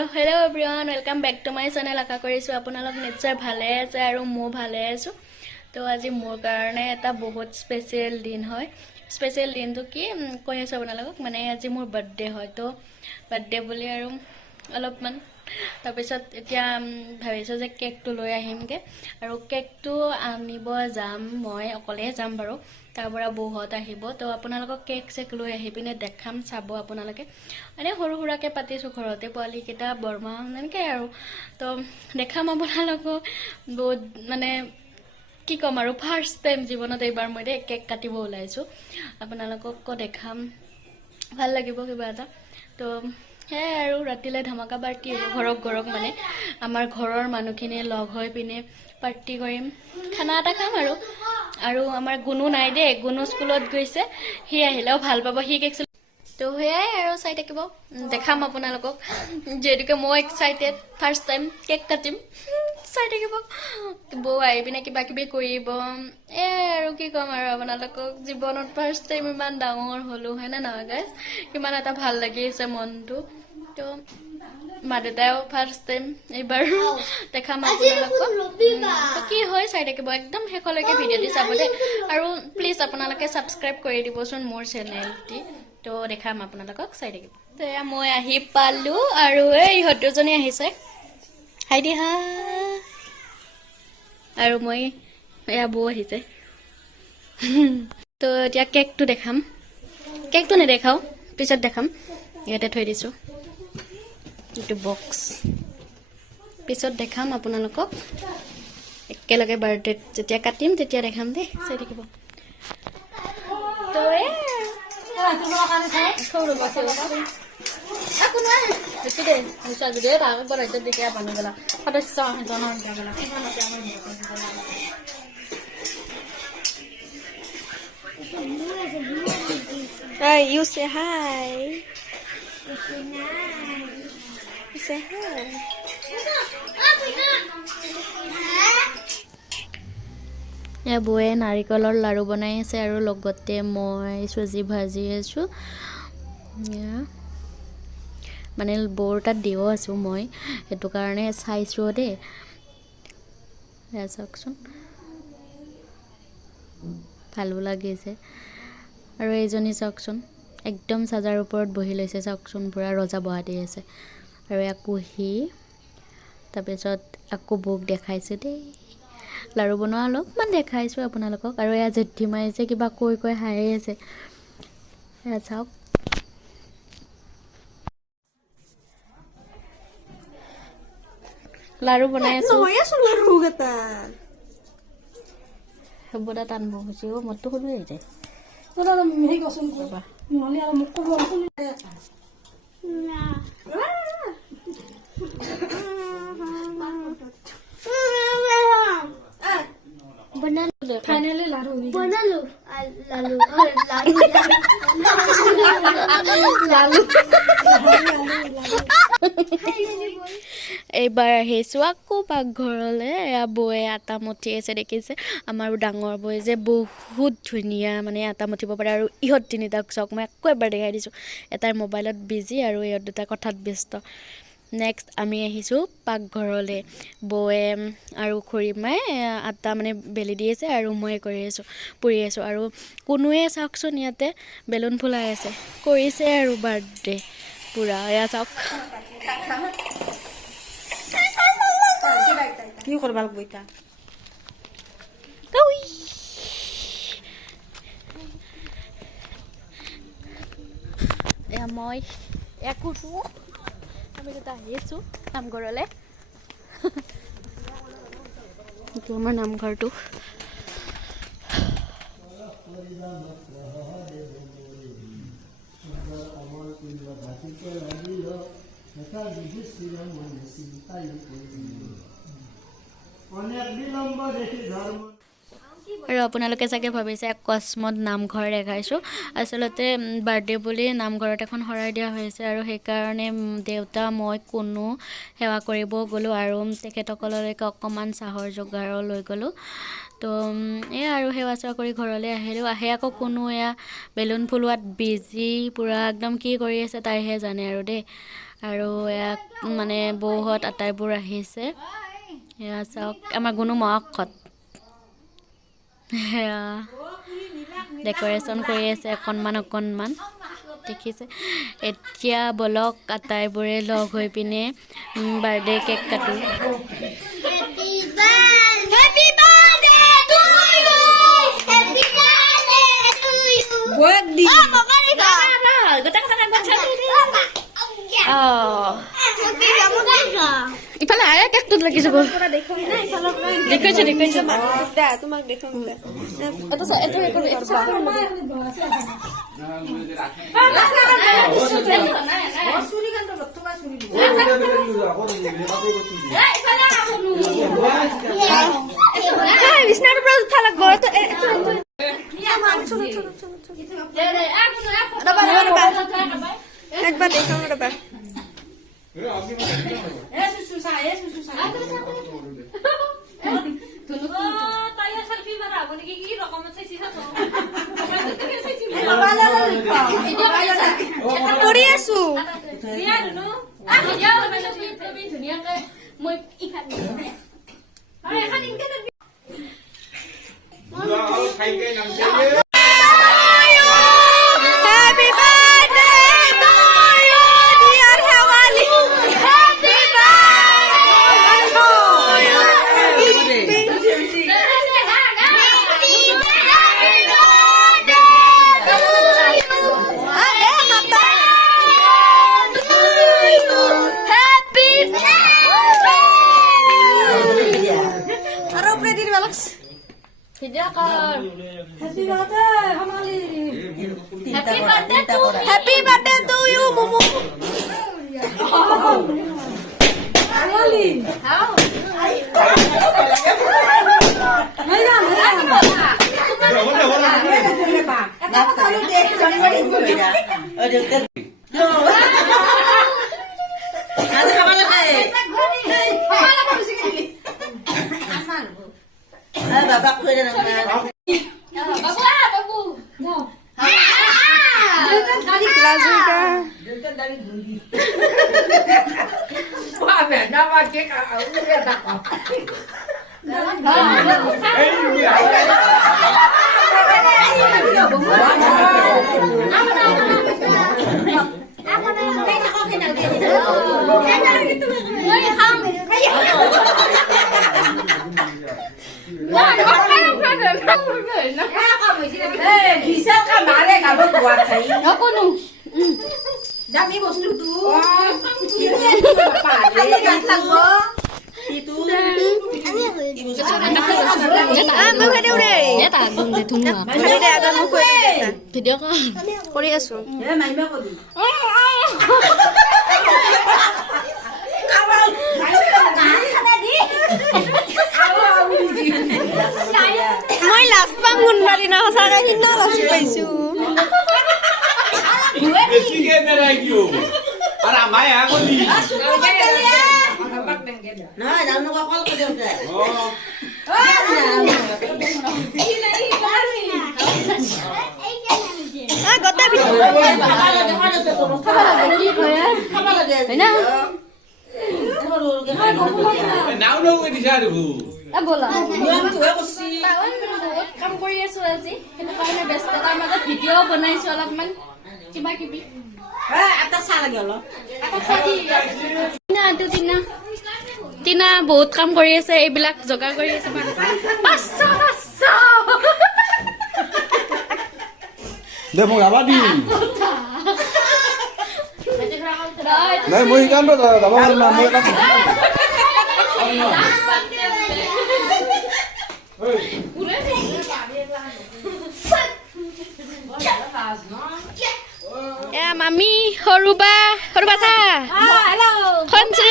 Hello everyone welcome back to my channel आशा करिছো আপোনালোক নিশ্চয় ভালে আছে আৰু মই ভালে আছো তো আজি মোৰ কাৰণে এটা বহুত স্পেশাল দিন হয় স্পেশাল দিনটো কি কৈ আছো আপোনালোকক মানে আজি মোৰ বাৰ্থডে হয় তো বাৰ্থডে বুলি আৰু অলপমান তাৰপিছত এতিয়া ভাবিছো যে কেকটো লৈ আহিমগে আৰু কেকটো আনিব যাম মই অকলে যাম বাৰু তাৰপৰা বহুত আহিব তো আপোনালোকক কেক চেক লৈ আহি পিনে দেখাম চাব আপোনালোকে এনে সৰু সৰুকে পাতিছো ঘৰতে পোৱালি কেটা বৰমা এনেকৈ আৰু তো দেখাম আপোনালোকক বহুত মানে কি কম আৰু ফাৰ্ষ্ট টাইম জীৱনত এইবাৰ মই কেক কাটিব ওলাইছো আপোনালোকক দেখাম ভাল লাগিব কিবা এটা তো হে আৰু ৰাতিলৈ ধামাকা পাৰ্টি ঘৰক ঘৰক মানে আমাৰ ঘৰৰ মানুহখিনি লগ হৈ পিনে পাৰ্টি কৰিম খানা এটা খাম আৰু আমাৰ গুণু নাই দে গুণু স্কুলত গৈছে হি আহিলেও ভাল পাব হি কেক তো হেয়াই আৰু চাই থাকিব দেখাম আপোনালোকক যেদিকে মই এক্সাইটেড ফাৰ্ষ্ট টাইম কেক কাটিম চাই থাকিব বৌ আহি পিনে কিবা কিবি কৰিব আৰু কি ক'ম আৰু আপোনালোকক জীৱনত ফাৰ্ষ্ট টাইম ইমান ডাঙৰ হলো হয় না নহয় গাইজ কিমান এটা ভাল লাগি আছে মনটো তো মা দেউতাও ফাৰ্ষ্ট টাইম এইবাৰ দেখাম আপোনালোকক তো কি হয় চাই থাকিব একদম শেষলৈকে ভিডিঅ'টি চাব দেই আৰু প্লিজ আপোনালোকে ছাবস্ক্ৰাইব কৰি দিবচোন মোৰ চেনেলটি তো দেখাম আপোনালোকক চাই থাকিব তো মই আহি পালো আৰু এই ইহঁতজনী আহিছে হাই দি হা আৰু মই এয়া বৌ আহিছে তো এতিয়া কেকটো দেখাম কেকটো নেদেখাও পিছত দেখাম ইয়াতে থৈ দিছো এইটো বক্স পিছত দেখাম আপোনালোকক একেলগে বাৰ্থডে যেতিয়া কাটিম তেতিয়া দেখাম দেই চাই থাকিব তো Hey, you say hi. You say hi. বৌয়ে নাৰিকলৰ লাৰু বনাই আছে আৰু লগতে মই চুজি ভাজি আছো মানে বৌৰ তাত দিও আছো মই সেইটো কাৰণে চাইছো দেই চাওকচোন ভালো লাগিছে আৰু এইজনী চাওকচোন একদম চাজাৰ ওপৰত বহি লৈছে চাওকচোন পুৰা ৰজা বহা দি আছে আৰু আকৌ হি তাৰপিছত আকৌ বৌক দেখাইছো দেই লাৰু বনোৱা অলপমান দেখাইছো আপোনালোকক আৰু এয়া জেঠীমাই যে কিবা কৈ কৈ হাঁহি আছে এয়া চাওক লাৰু বনাই আছো লাৰু গটা বড়া টানব খুজি মতো শুনি আহিছে ফাইনালি লাৰু বনালো লালু এইবাৰ আহিছো আকৌ পাকঘৰলৈ এয়া বৌয়ে আটা মঠি আছে দেখিছে আমাৰ ডাঙৰ বৌ যে বহুত ধুনীয়া মানে আটা মঠিব পাৰে আৰু ইহঁত তিনিটাক চাওক মই আকৌ এবাৰ দেখাই দিছোঁ এটাৰ মোবাইলত বিজি আৰু ইহঁত দুটা কথাত ব্যস্ত নেক্সট আমি আহিছোঁ পাকঘৰলৈ বৌয়ে আৰু খুৰীমাই আটা মানে বেলি দি আছে আৰু মই কৰি আছোঁ পুৰি আছোঁ আৰু কোনোৱে চাওকচোন ইয়াতে বেলুন ফুলাই আছে কৰিছে আৰু বাৰ্থডে পুৰা এয়া চাওক কি কৰবা লাগব এটা এয়া মই একো আমি যেতিয়া আহি আছো নামঘৰলৈ এইটো আমাৰ নামঘৰটো আৰু আপোনালোকে চাগে ভাবিছে অকস্মাত নামঘৰ দেখাইছোঁ আচলতে বাৰ্থডে বুলি নামঘৰত এখন শৰাই দিয়া হৈছে আৰু সেইকাৰণে দেউতা মই কোনো সেৱা কৰিব গ'লোঁ আৰু তেখেতসকললৈকে অকণমান চাহৰ যোগাৰো লৈ গ'লোঁ তো এয়া আৰু সেৱা চেৱা কৰি ঘৰলৈ আহিলোঁ আহি আকৌ কোনো এয়া বেলুন ফুলোৱাত বিজি পুৰা একদম কি কৰি আছে তাইহে জানে আৰু দেই আৰু এয়া মানে বৌহঁত আটাইবোৰ আহিছে এয়া চাওক আমাৰ গুণু মহৎ সেয়া ডেক'ৰেশ্যন কৰি আছে অকণমান দেখিছে এতিয়া বলক আটাইবোৰে লগ হৈ পিনে বাৰ্থডে কেক কাটো ইফালে আয়া কেকটোত লাগিছে দেখুৱাইছো তোমাক দেখুৱাম বিছনাৰ পৰা উঠা লাগব একবাৰ দেখাম ৰবা কৰি আছো Happy birthday to you, Momo. মই লাষ্ট পাম গুণবাৰী না সঁচাকে কিনা লাষ্ট পাইছো কাম কৰি আছো আজি সেইটো কাৰণে ব্যস্ততাৰ মাজত ভিডিঅ' বনাইছো অলপমান কিবা কিবি টিনা বহুত কাম কৰি আছে এইবিলাক যোগাৰ কৰি আছে মামি সৰুবা চা খঞ্চি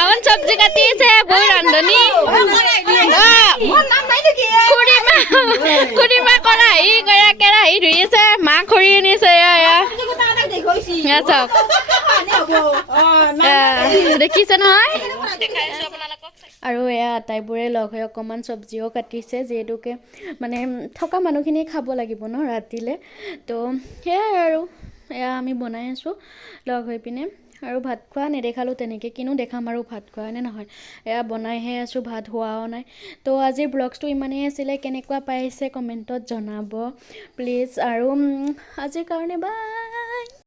আমান চব্জি কাটি আছে বৈ ৰান্ধনী খুৰীমা কৰাহি কেৰাহী ধুই আছে মা খৰি আনিছে চাওক দেখিছে নহয় আৰু এয়া আটাইবোৰে লগ হৈ অকণমান চব্জিও কাটিছে যিহেতুকে মানে থকা মানুহখিনিয়ে খাব লাগিব ন ৰাতিলৈ তো সেয়াই আৰু এয়া আমি বনাই আছোঁ লগ হৈ পিনে আৰু ভাত খোৱা নেদেখালোঁ তেনেকৈ কিনো দেখাম আৰু ভাত খোৱা নে নহয় এয়া বনাইহে আছোঁ ভাত হোৱাও নাই তো আজিৰ ব্লগছটো ইমানেই আছিলে কেনেকুৱা পাইছে কমেণ্টত জনাব প্লিজ আৰু আজিৰ কাৰণে বাই